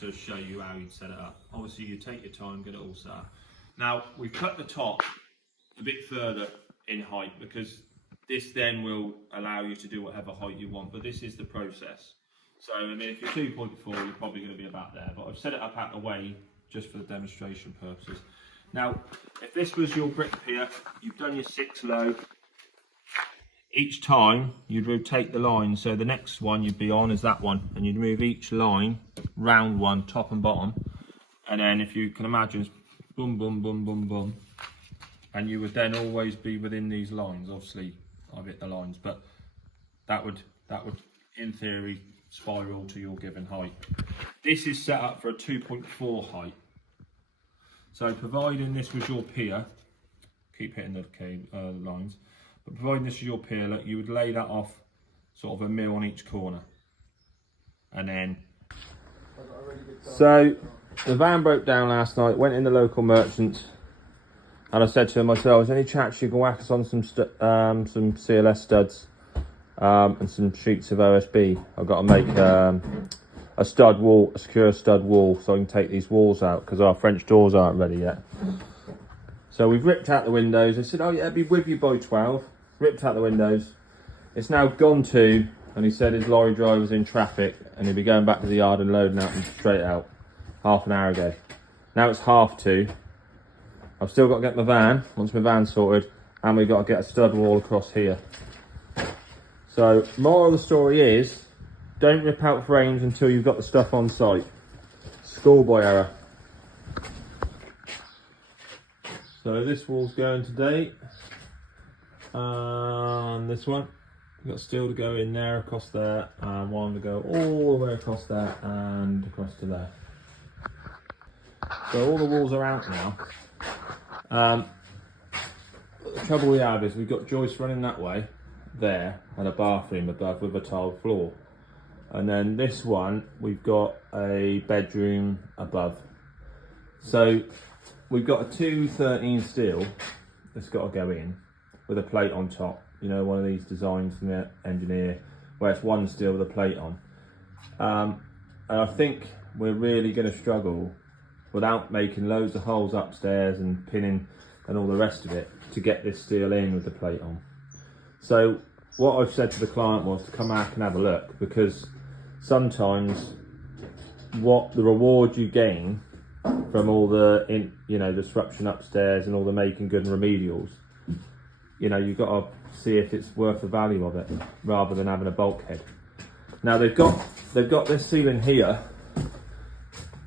to show you how you'd set it up. Obviously you take your time, get it all set up. Now we've cut the top a bit further in height because this then will allow you to do whatever height you want, but this is the process. So I mean, if you're 2.4, you're probably going to be about there, but I've set it up out of the way just for the demonstration purposes. Now, if this was your brick pier, you've done your 6 low. Each time you'd rotate the line, so the next one you'd be on is that one, and you'd move each line round one, top and bottom, and then if you can imagine, boom, boom, boom, boom, boom, and you would then always be within these lines. Obviously, I've hit the lines, but that would in theory spiral to your given height. This is set up for a 2.4 height. So providing this was your pier, keep hitting the lines, but providing this was your pier, look, you would lay that off sort of a mil on each corner. And then, so the van broke down last night, went in the local merchants, and I said to him, I said, "Oh, is there any chance you can whack us on some CLS studs and some sheets of OSB? I've got to make a stud wall, a secure stud wall, so I can take these walls out because our French doors aren't ready yet." So we've ripped out the windows. I said, "Oh yeah, it'll be with you by 12. Ripped out the windows. It's now gone to, and he said his lorry driver's in traffic and he'll be going back to the yard and loading out and straight out half an hour ago. Now it's 2:30. I've still got to get my van, once my van's sorted, and we've got to get a stud wall across here. So, moral of the story is, don't rip out frames until you've got the stuff on site. Schoolboy error. So this wall's going today. And this one, we've got steel to go in there, across there, and one to go all the way across there and across to there. So all the walls are out now. The trouble we have is we've got joists running that way, there, and a bathroom above with a tiled floor. And then this one, we've got a bedroom above. So we've got a 213 steel that's got to go in with a plate on top. You know, one of these designs from the engineer where it's one steel with a plate on. And I think we're really going to struggle without making loads of holes upstairs and pinning and all the rest of it to get this steel in with the plate on. So what I've said to the client was to come out and have a look, because sometimes what the reward you gain from all the disruption upstairs and all the making good and remedials, you've got to see if it's worth the value of it rather than having a bulkhead. Now they've got this ceiling here,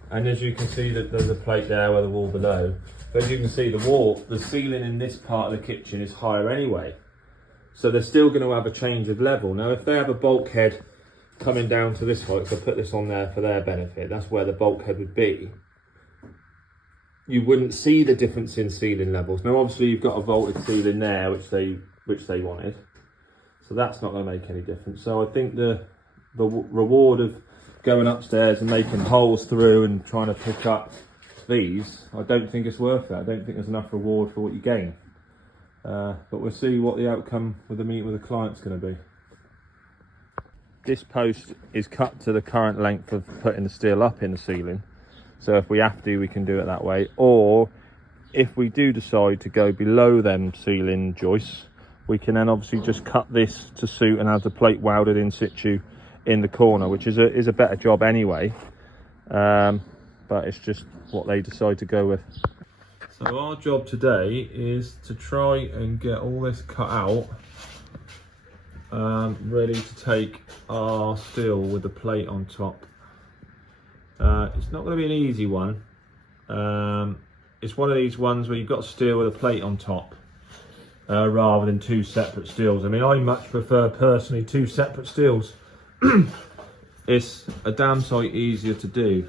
and as you can see that there's a plate there with the wall below. But as you can see, the ceiling in this part of the kitchen is higher anyway. So they're still going to have a change of level. Now if they have a bulkhead coming down to this height, so put this on there for their benefit, that's where the bulkhead would be. You wouldn't see the difference in ceiling levels. Now obviously you've got a vaulted ceiling there, which they wanted. So that's not going to make any difference. So I think the reward of going upstairs and making holes through and trying to pick up these, I don't think it's worth it. I don't think there's enough reward for what you gain. But we'll see what the outcome with the meet with the client's going to be. This post is cut to the current length of putting the steel up in the ceiling. So if we have to, we can do it that way. Or if we do decide to go below them ceiling joists, we can then obviously just cut this to suit and have the plate welded in situ in the corner, which is a better job anyway. But it's just what they decide to go with. So our job today is to try and get all this cut out, ready to take our steel with the plate on top. It's not going to be an easy one. It's one of these ones where you've got steel with a plate on top, rather than two separate steels. I mean, I much prefer personally two separate steels. It's a damn sight easier to do.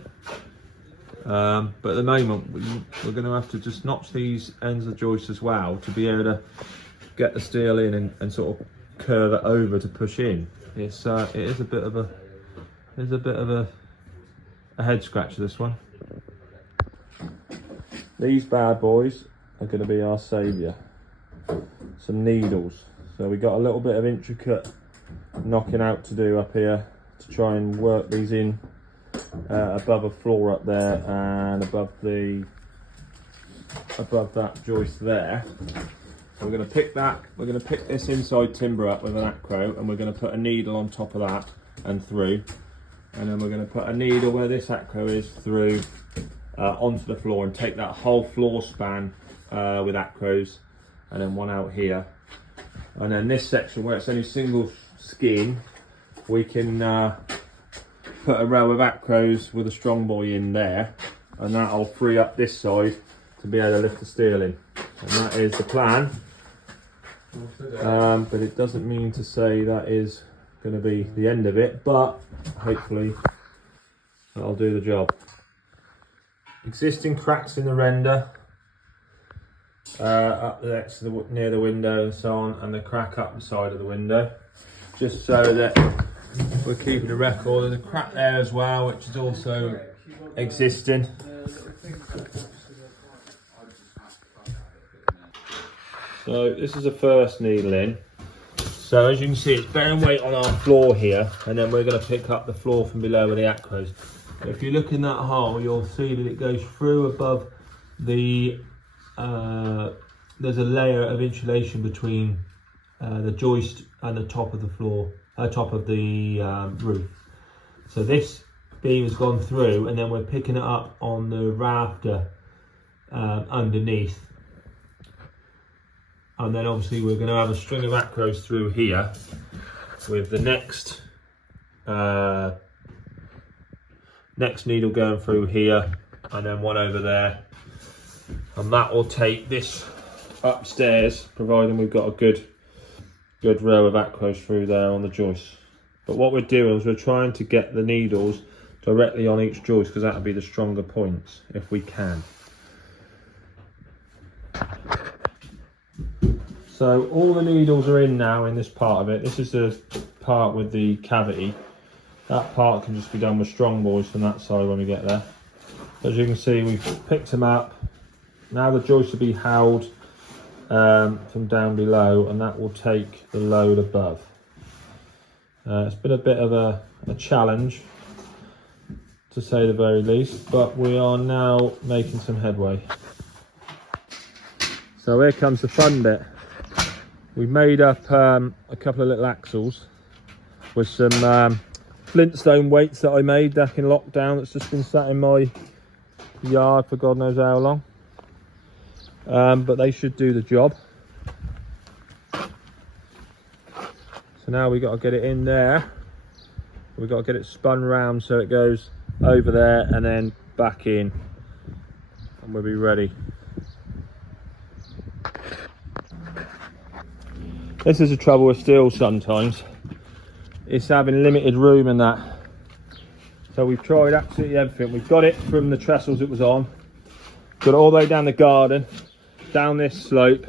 But at the moment we're going to have to just notch these ends of the joist as well to be able to get the steel in and sort of curve it over to push in. It is a bit of a head scratcher, this one. These bad boys are going to be our saviour. Some needles. So we got a little bit of intricate knocking out to do up here to try and work these in above a floor up there and above that joist there. So we're going to pick that. We're going to pick this inside timber up with an acro, and we're going to put a needle on top of that and through, and then we're going to put a needle where this acro is through onto the floor, and take that whole floor span with acros, and then one out here, and then this section where it's only single skin, we can put a row of acros with a strong buoy in there, and that'll free up this side to be able to lift the steel in. And that is the plan, but it doesn't mean to say that is going to be the end of it, but hopefully that'll do the job. Existing cracks in the render up next to near the window and so on, and the crack up the side of the window, just so that we're keeping a record. There's a crack there as well, which is also existing. So this is the first needle in. So as you can see, it's bearing weight on our floor here, and then we're going to pick up the floor from below with the acros. If you look in that hole, you'll see that it goes through above the, there's a layer of insulation between the joist and the top of the floor, top of the roof. So this beam has gone through, and then we're picking it up on the rafter underneath. And then obviously we're going to have a string of acros through here with the next needle going through here, and then one over there, and that will take this upstairs, providing we've got a good row of acros through there on the joist. But what we're doing is we're trying to get the needles directly on each joist, because that will be the stronger points if we can. So all the needles are in now in this part of it. This is the part with the cavity. That part can just be done with strong buoys from that side when we get there. As you can see, we've picked them up. Now the joist will be held from down below, and that will take the load above. It's been a bit of a challenge, to say the very least, but we are now making some headway. So here comes the fun bit. We've made up a couple of little axles with some Flintstone weights that I made back in lockdown, that's just been sat in my yard for God knows how long. But they should do the job. So now we've got to get it in there. We've got to get it spun round so it goes over there and then back in, and we'll be ready. This is the trouble with steel sometimes. It's having limited room in that. So we've tried absolutely everything. We've got it from the trestles it was on. Got it all the way down the garden, down this slope.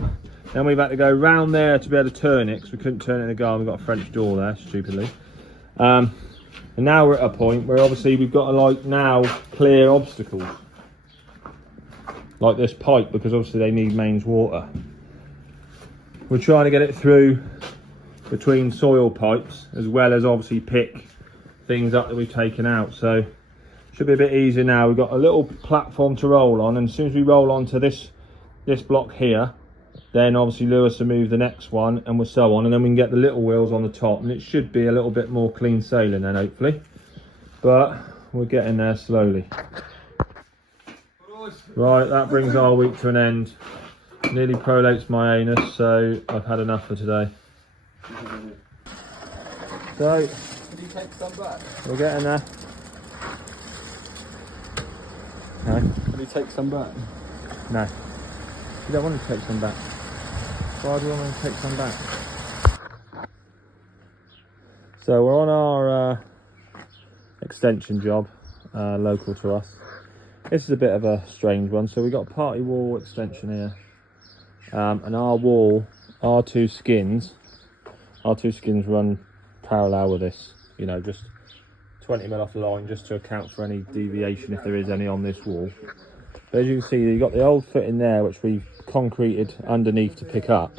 Then we've had to go round there to be able to turn it, because we couldn't turn it in the garden. We've got a French door there, stupidly. And now we're at a point where obviously we've got to now clear obstacles. Like this pipe, because obviously they need mains water. We're trying to get it through between soil pipes, as well as obviously pick things up that we've taken out. So should be a bit easier now. We've got a little platform to roll on, and as soon as we roll onto this block here, then obviously Lewis will move the next one, and so on, and then we can get the little wheels on the top, and it should be a little bit more clean sailing then, hopefully. But we're getting there slowly. Right, that brings our week to an end. Nearly prolates my anus, so I've had enough for today. So, can you take some back? We're getting there. No. Can you take some back? No. You don't want to take some back. Why do you want to take some back? So we're on our extension job, local to us. This is a bit of a strange one. So we've got a party wall extension here. And our wall, our two skins run parallel with this, you know, just 20mm off the line, just to account for any deviation if there is any on this wall. But as you can see, you've got the old foot in there, which we've concreted underneath to pick up.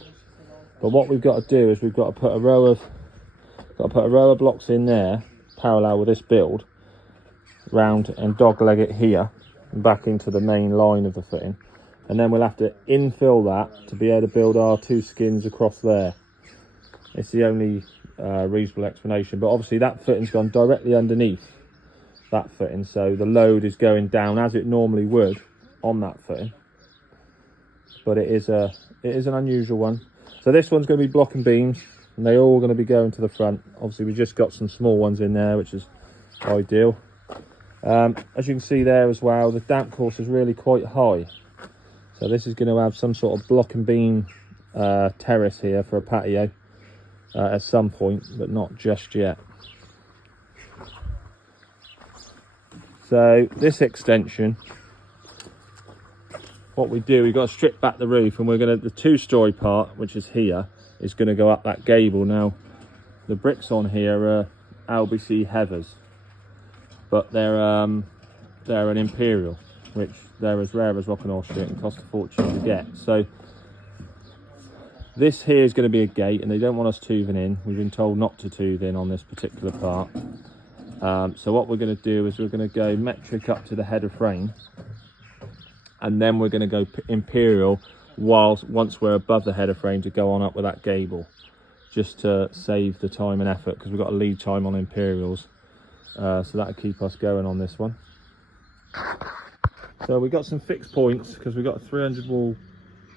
But what we've got to do is we've got to put a row of blocks in there, parallel with this build, round and dogleg it here and back into the main line of the footing, and then we'll have to infill that to be able to build our 2 skins across there. It's the only reasonable explanation, but obviously that footing's gone directly underneath that footing, so the load is going down as it normally would on that footing, but it is an unusual one. So this one's going to be block and beams, and they're all going to be going to the front. Obviously we just got some small ones in there, which is ideal. As you can see there as well, the damp course is really quite high, so this is going to have some sort of block and beam terrace here for a patio at some point, but not just yet. So this extension, what we do, we've got to strip back the roof, and we're going to, the 2-story part, which is here, is going to go up that gable. Now the bricks on here are LBC heathers, but they're an imperial, which they're as rare as rock and horse shit and cost a fortune to get. So this here is going to be a gate, and they don't want us toothing in. We've been told not to tooth in on this particular part. So what we're going to do is we're going to go metric up to the header frame, and then we're going to go imperial once we're above the header frame to go on up with that gable, just to save the time and effort, because we've got a lead time on imperials. So that'll keep us going on this one. So we've got some fixed points because we've got a 300 wall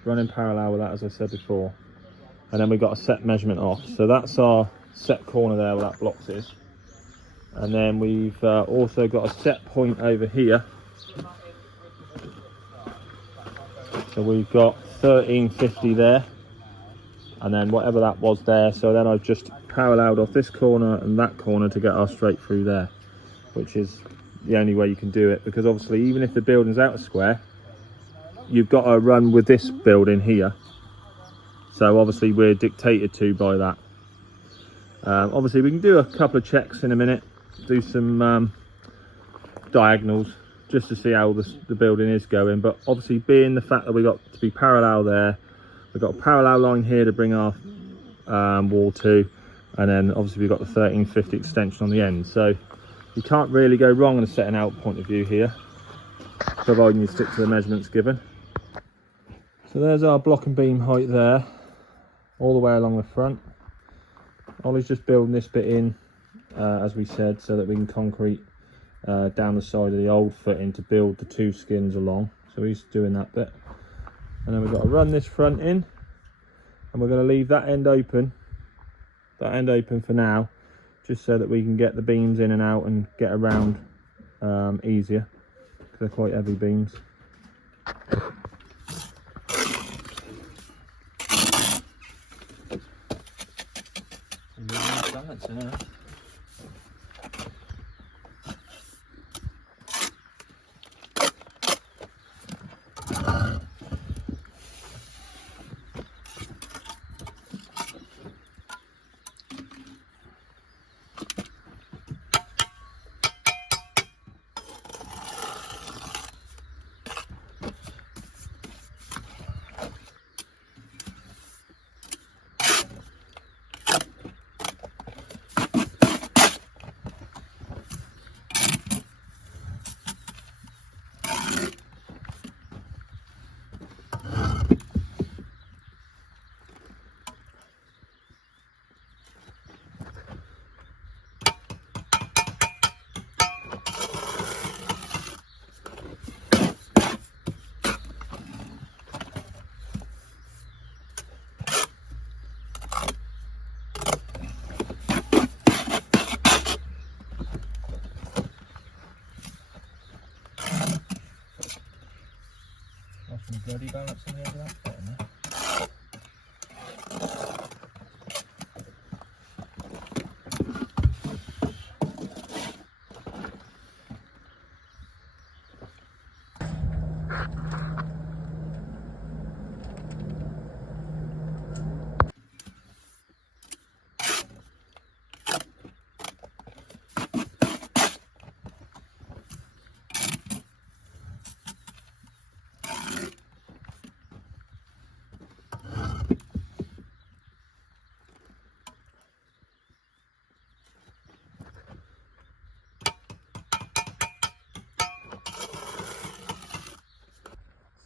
running parallel with that, as I said before, and then we've got a set measurement off. So that's our set corner there where that blocks is, and then we've also got a set point over here. So we've got 1350 there, and then whatever that was there. So then I've just paralleled off this corner and that corner to get us straight through there, which is the only way you can do it, because obviously even if the building's out of square, you've got to run with this building here. So obviously we're dictated to by that. Obviously we can do a couple of checks in a minute, do some diagonals just to see how the building is going, but obviously being the fact that we got to be parallel there, we've got a parallel line here to bring our wall to, and then obviously we've got the 1350 extension on the end. So you can't really go wrong in a setting out point of view here, providing you stick to the measurements given. So there's our block and beam height there, all the way along the front. Ollie's just building this bit in, as we said, so that we can concrete down the side of the old footing to build the 2 skins along. So he's doing that bit, and then we've got to run this front in, and we're going to leave that end open for now, just so that we can get the beams in and out and get around easier, because they're quite heavy beams. Bloody balance on the end of that button there.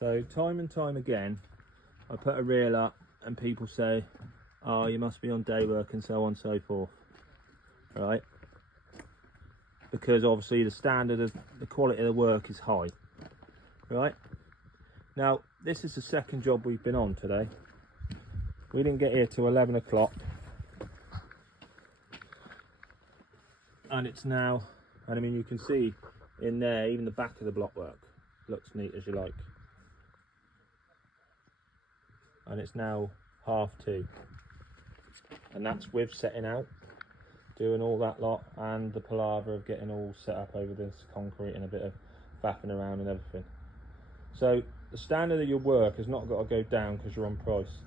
So time and time again, I put a reel up and people say, oh, you must be on day work and so on and so forth, right? Because obviously the standard of the quality of the work is high, right? Now, this is the second job we've been on today. We didn't get here till 11 o'clock. And it's now, and I mean, you can see in there, even the back of the blockwork looks neat as you like. And it's now 2:30, and that's with setting out, doing all that lot, and the palaver of getting all set up over this concrete and a bit of faffing around and everything. So the standard of your work has not got to go down because you're on price.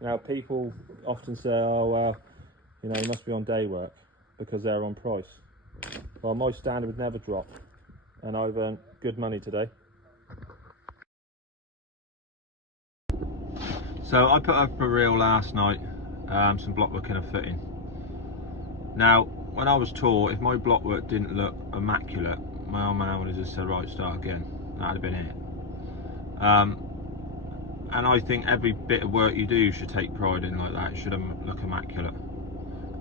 Now, people often say, oh well, you know, you must be on day work because they're on price. Well, my standard would never drop, and I've earned good money today. So I put up a reel last night, some blockwork and a footing. Now, when I was taught, if my blockwork didn't look immaculate, my old man would have just said, right, start again. That'd have been it. And I think every bit of work you do should take pride in like that. It should look immaculate.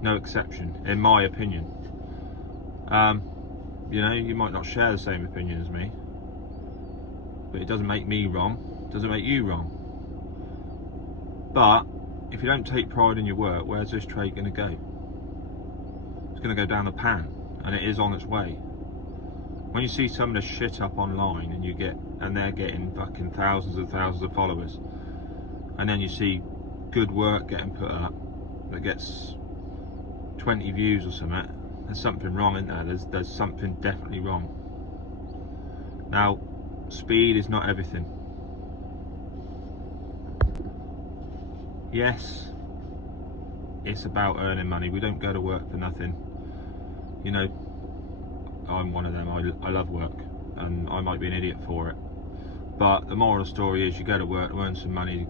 No exception, in my opinion. You know, you might not share the same opinion as me, but it doesn't make me wrong, it doesn't make you wrong. But if you don't take pride in your work, where's this trade going to go? It's going to go down the pan, and it is on its way. When you see some of the shit up online and they're getting fucking thousands and thousands of followers, and then you see good work getting put up that gets 20 views or something, there's something wrong in there. There's something definitely wrong. Now, speed is not everything. Yes, it's about earning money. We don't go to work for nothing. You know, I'm one of them. I love work, and I might be an idiot for it. But the moral of the story is you go to work to earn some money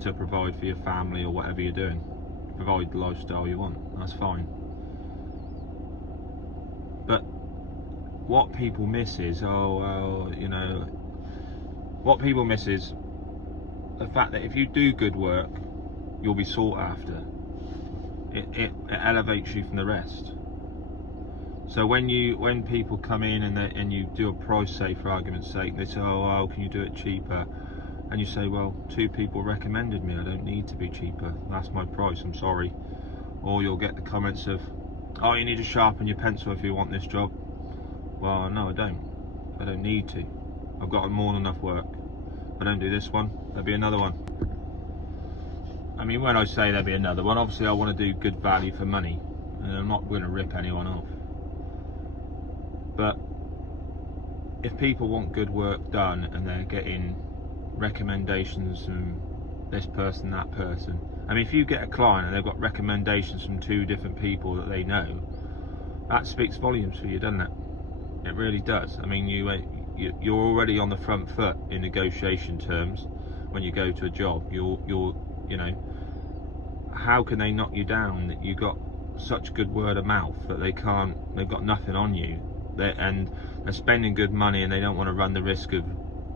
to provide for your family or whatever you're doing. Provide the lifestyle you want. That's fine. But what people miss is, what people miss is the fact that if you do good work, you'll be sought after. It elevates you from the rest. So when people come in and you do a price, say for argument's sake, they say, oh, can you do it cheaper? And you say, well, 2 people recommended me, I don't need to be cheaper, that's my price, I'm sorry. Or you'll get the comments of, oh, you need to sharpen your pencil if you want this job. Well, no, I don't need to. I've got more than enough work. If I don't do this one, there'll be another one. I mean, when I say there'll be another one, obviously I want to do good value for money, and I'm not going to rip anyone off. But if people want good work done and they're getting recommendations from this person, that person, I mean, if you get a client and they've got recommendations from 2 different people that they know, that speaks volumes for you, doesn't it? It really does. I mean, you're already on the front foot in negotiation terms when you go to a job. You know, how can they knock you down that you got such good word of mouth that they've got nothing on you, and they're spending good money and they don't want to run the risk of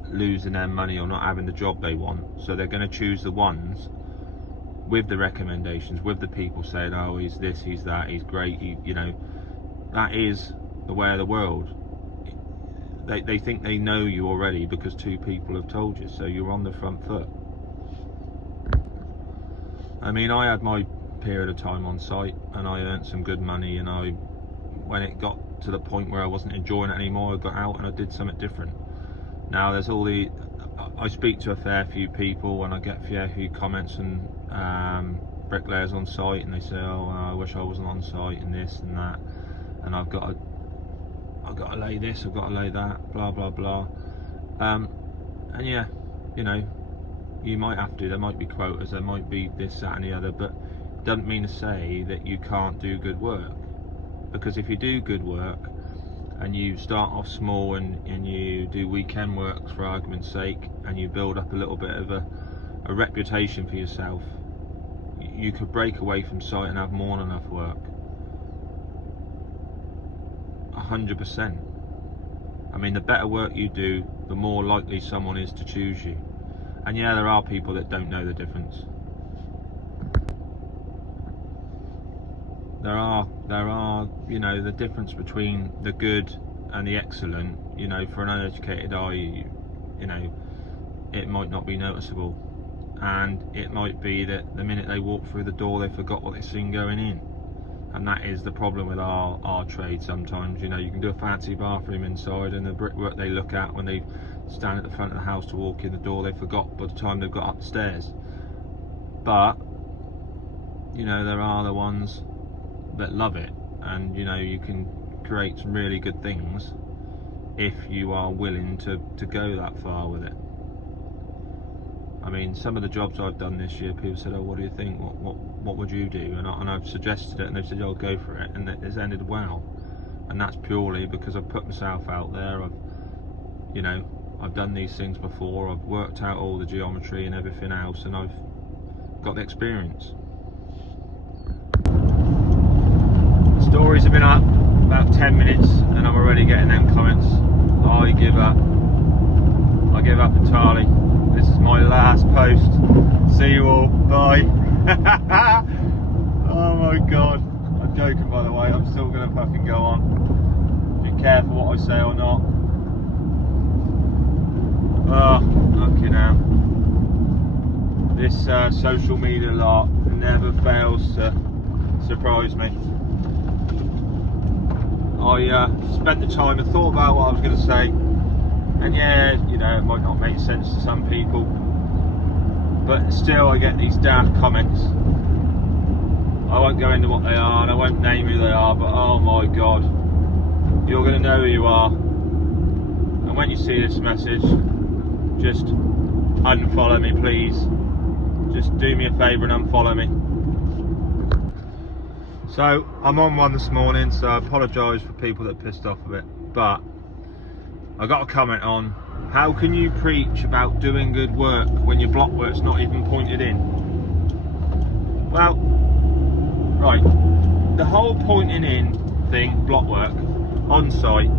losing their money or not having the job they want, so they're going to choose the ones with the recommendations, with the people saying, oh, he's this, he's that, he's great, you know. That is the way of the world. They think they know you already because 2 people have told you, so you're on the front foot. I mean, I had my period of time on site and I earned some good money, and when it got to the point where I wasn't enjoying it anymore, I got out and I did something different. Now there's I speak to a fair few people and I get a fair few comments and bricklayers on site, and they say, oh, I wish I wasn't on site and this and that, and I've got to lay this, I've got to lay that, blah blah blah. And yeah, you know, you might have to, there might be quotas, there might be this, that and the other, but it doesn't mean to say that you can't do good work. Because if you do good work and you start off small and you do weekend works for argument's sake, and you build up a little bit of a reputation for yourself, you could break away from site and have more than enough work. 100%. I mean, the better work you do, the more likely someone is to choose you. And yeah, there are people that don't know the difference. There are, you know, the difference between the good and the excellent, you know, for an uneducated eye, you know, it might not be noticeable. And it might be that the minute they walk through the door, they forgot what they've seen going in. And that is the problem with our trade sometimes. You know, you can do a fancy bathroom inside, and the brickwork they look at when they stand at the front of the house to walk in the door, they forgot by the time they've got upstairs. But, you know, there are the ones that love it, and you know, you can create some really good things if you are willing to go that far with it. I mean, some of the jobs I've done this year, people said, oh, what do you think, what would you do? And I've suggested it, and they've said, oh, go for it, and it's ended well. And that's purely because I've put myself out there. I've done these things before, I've worked out all the geometry and everything else, and I've got the experience. Stories have been up about 10 minutes and I'm already getting them comments. I give up entirely. This is my last post. See you all, bye. Oh my god, I'm joking by the way, I'm still gonna fucking go on. Be careful what I say or not. Oh, okay now. This social media lot never fails to surprise me. I spent the time and thought about what I was going to say, and yeah, you know, it might not make sense to some people, but still I get these daft comments. I won't go into what they are and I won't name who they are, but oh my god, you're going to know who you are, and when you see this message, just unfollow me please. Just do me a favour and unfollow me. So I'm on one this morning, so I apologise for people that are pissed off a bit, but I got a comment on, how can you preach about doing good work when your blockwork's not even pointed in? Well, right, the whole pointing in thing, blockwork, on site,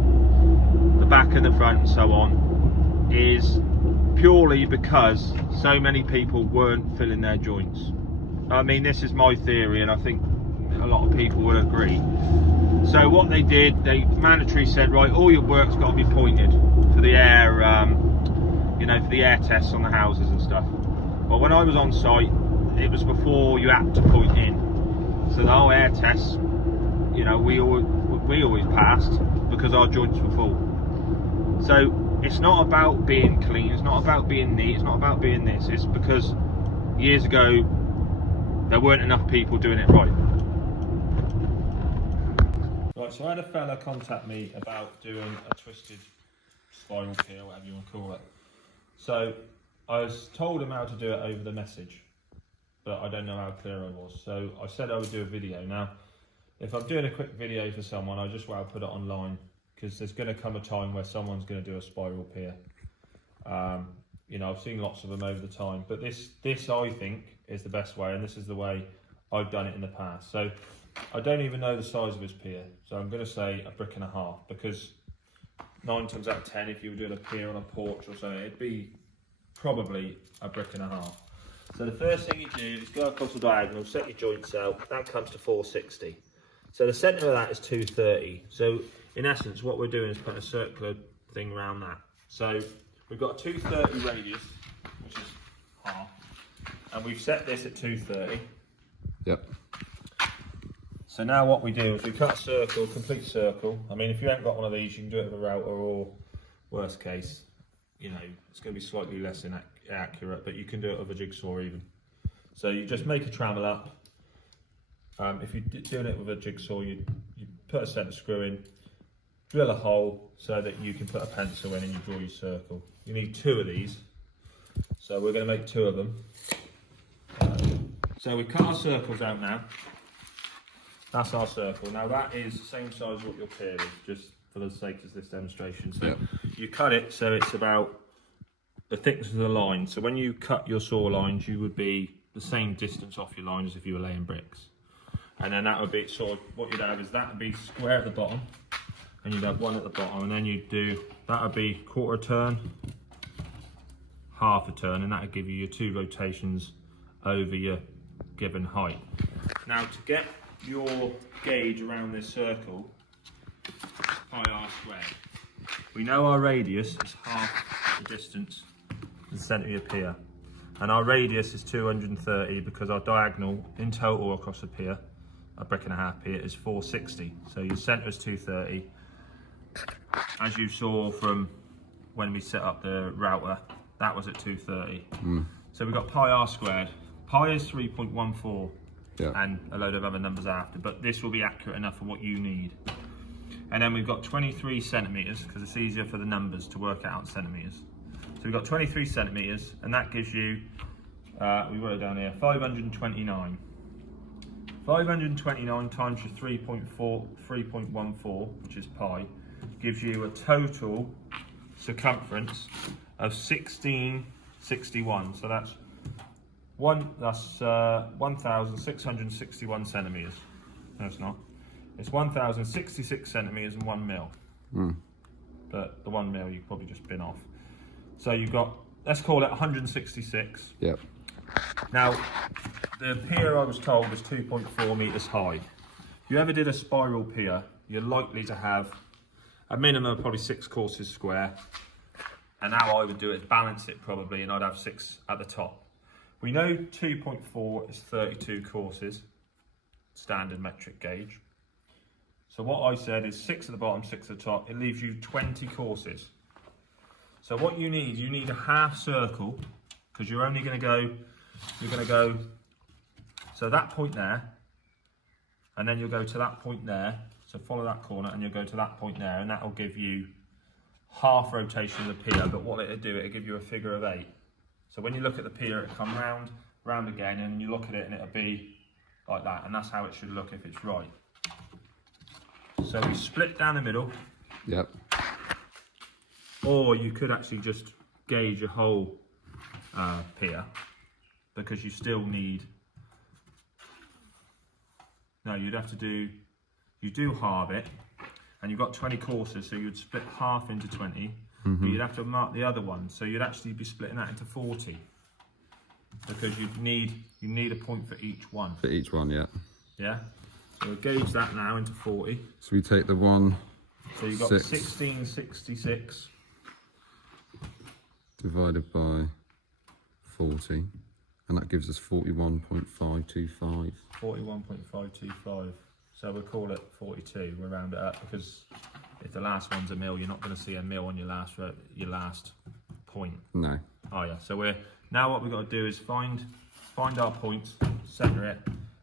the back and the front and so on, is purely because so many people weren't filling their joints. I mean, this is my theory, and I think a lot of people will agree. So what they did, they mandatory said, right, all your work's got to be pointed for the air, you know, for the air tests on the houses and stuff. Well, when I was on site, it was before you had to point in. So the whole air tests, you know, we always passed because our joints were full. So it's not about being clean, it's not about being neat, it's not about being this. It's because years ago there weren't enough people doing it right. Right, so I had a fella contact me about doing a twisted spiral pier, whatever you want to call it. So I was told him how to do it over the message, but I don't know how clear I was. So I said I would do a video. Now, if I'm doing a quick video for someone, I just want to put it online, because there's going to come a time where someone's going to do a spiral pier. You know, I've seen lots of them over the time, but this I think is the best way, and this is the way I've done it in the past. So I don't even know the size of his pier, so I'm going to say 1.5 bricks, because 9 times out of 10, if you were doing a pier on a porch or something, it'd be probably 1.5 bricks. So the first thing you do is go across the diagonal, set your joints out, that comes to 460. So the centre of that is 230. So in essence, what we're doing is putting a circular thing around that. So we've got a 230 radius, which is half, and we've set this at 230. Yep. So now what we do is we cut a circle, complete circle. I mean, if you haven't got one of these, you can do it with a router, or worst case, you know, it's going to be slightly less accurate, but you can do it with a jigsaw even. So you just make a trammel up. If you're doing it with a jigsaw, you put a centre screw in, drill a hole so that you can put a pencil in and you draw your circle. You need 2 of these, so we're going to make 2 of them. So we cut our circles out now. That's our circle. Now that is the same size as what your pier is, just for the sake of this demonstration. So you cut it so it's about the thickness of the line. So when you cut your saw lines, you would be the same distance off your line as if you were laying bricks. And then that would be sort of, what you'd have is that would be square at the bottom, and you'd have 1 at the bottom, and then you'd do, that would be 1/4 turn, half a turn, and that'll give you your 2 rotations over your given height. Now to get your gauge around this circle, pi r squared. We know our radius is half the distance to the centre of your pier, and our radius is 230 because our diagonal in total across the pier, a 1.5 pier, is 460. So your centre is 230. As you saw from when we set up the router, that was at 230. So we've got pi r squared. Pi is 3.14, and a load of other numbers after, but this will be accurate enough for what you need. And then we've got 23 centimetres, because it's easier for the numbers to work out in centimetres. So we've got 23 centimetres, and that gives you, we wrote it down here, 529. 529 times your 3.14, which is pi, gives you a total circumference of 1661. So that's 1,661 centimetres. No, it's not. It's 1,066 centimetres and 1 mil. But the 1 mil you've probably just been off. So you've got, let's call it 166. Yep. Now, the pier I was told was 2.4 metres high. If you ever did a spiral pier, you're likely to have a minimum of probably 6 courses square. And how I would do it is balance it probably, and I'd have 6 at the top. We know 2.4 is 32 courses, standard metric gauge. So what I said is 6 at the bottom, 6 at the top. It leaves you 20 courses. So what you need a half circle, because you're only going to go, so that point there, and then you'll go to that point there. So follow that corner and you'll go to that point there, and that will give you half rotation of the pier. But what it'll do, it'll give you a figure of 8. So when you look at the pier, it'll come round again, and you look at it and it'll be like that. And that's how it should look if it's right. So we split down the middle. Yep. Or you could actually just gauge your whole pier, because you still need, no, you'd have to do, you do halve it, and you've got 20 courses, so you'd split half into 20, but you'd have to mark the other one, so you'd actually be splitting that into 40, because you need a point for each one. For each one, yeah. Yeah? So we'll gauge that now into 40. So we take the one. So you've got 1666. Divided by 40, and that gives us 41.525. 41.525. So we'll call it 42. We'll round it up, because if the last one's a mil, you're not going to see a mil on your last point. No. Oh yeah. So now what we've got to do is find our points, centre it,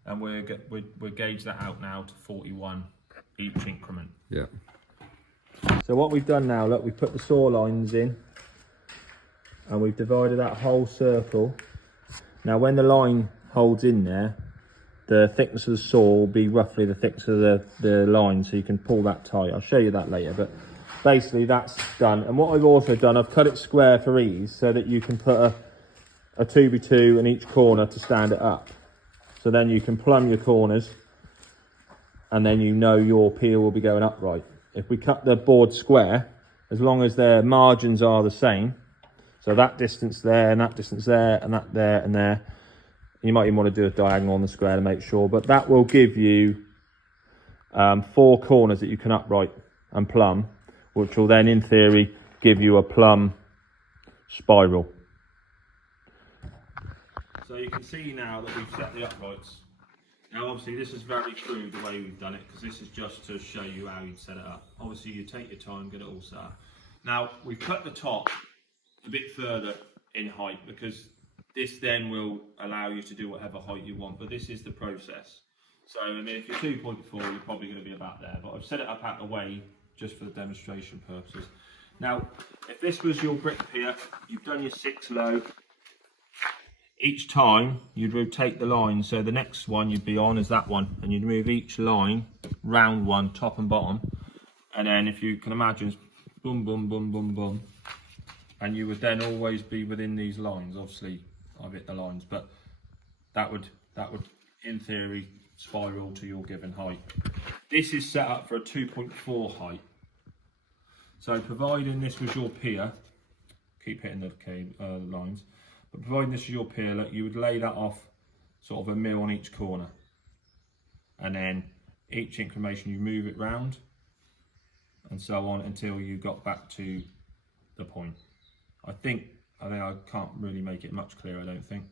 and we'll gauge that out now to 41 each increment. Yeah. So what we've done now, look, we've put the saw lines in, and we've divided that whole circle. Now when the line holds in there, the thickness of the saw will be roughly the thickness of the line, so you can pull that tight. I'll show you that later, but basically that's done. And what I've also done, I've cut it square for ease, so that you can put a 2x2 in each corner to stand it up. So then you can plumb your corners, and then you know your pier will be going upright. If we cut the board square, as long as their margins are the same, so that distance there, and that distance there, and that there, and there. You might even want to do a diagonal on the square to make sure, but that will give you 4 corners that you can upright and plumb, which will then, in theory, give you a plumb spiral. So you can see now that we've set the uprights. Now, obviously, this is very crude the way we've done it, because this is just to show you how you'd set it up. Obviously, you take your time, get it all set up. Now, we've cut the top a bit further in height, because this then will allow you to do whatever height you want, but this is the process. So, I mean, if you're 2.4, you're probably going to be about there, but I've set it up out of the way just for the demonstration purposes. Now, if this was your brick pier, you've done your 6 low. Each time you'd rotate the line, so the next one you'd be on is that one, and you'd move each line round one, top and bottom, and then if you can imagine, boom, boom, boom, boom, boom, and you would then always be within these lines. Obviously, I've hit the lines, but that would in theory spiral to your given height. This is set up for a 2.4 height. So providing this was your pier, keep hitting the lines. But providing this is your pier, look, you would lay that off sort of a mil on each corner, and then each inclination you move it round, and so on until you got back to the point. I think I can't really make it much clearer, I don't think.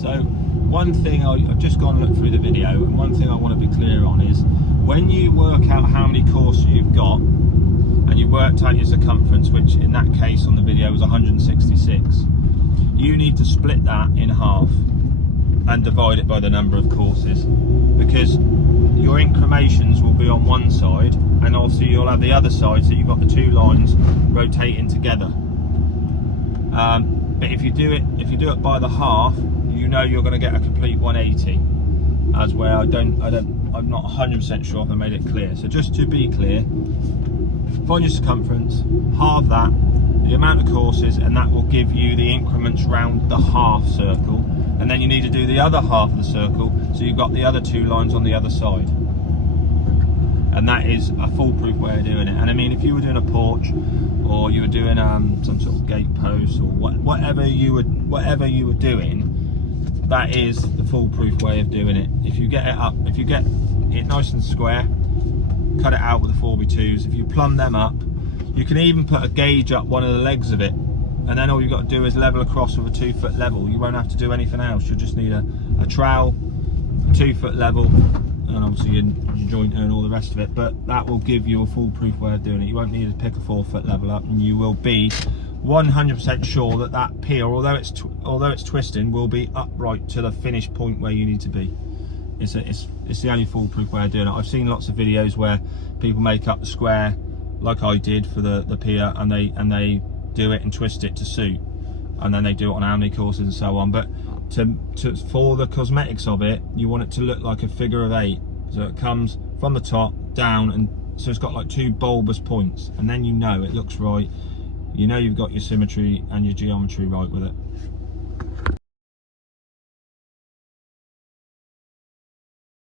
So one thing I've just gone and looked through the video, and one thing I want to be clear on is when you work out how many courses you've got and you worked out your circumference, which in that case on the video was 166, you need to split that in half and divide it by the number of courses, because your incremations will be on one side and also you'll have the other side, so you've got the two lines rotating together. But if you do it by the half, you know you're going to get a complete 180. As where I'm not 100% sure if I made it clear. So just to be clear, find your circumference, halve that, the amount of courses, and that will give you the increments round the half circle. And then you need to do the other half of the circle, so you've got the other two lines on the other side. And that is a foolproof way of doing it. And I mean, if you were doing a porch, or you were doing some sort of gate post, or whatever you were doing, that is the foolproof way of doing it. If you get it up, if you get it nice and square, cut it out with the 4x2s. If you plumb them up, you can even put a gauge up one of the legs of it, and then all you've got to do is level across with a 2-foot level. You won't have to do anything else. You'll just need a trowel, a 2-foot level, and obviously your jointer and all the rest of it. But that will give you a foolproof way of doing it. You won't need to pick a 4-foot level up, and you will be 100% sure that that pier, although it's twisting, will be upright to the finished point where you need to be. It's the only foolproof way of doing it. I've seen lots of videos where people make up the square like I did for the pier, and they do it and twist it to suit, and then they do it on how many courses and so on. But for the cosmetics of it, you want it to look like a figure of 8, so it comes from the top down, and so it's got like 2 bulbous points, and then you know it looks right. You know you've got your symmetry and your geometry right with it.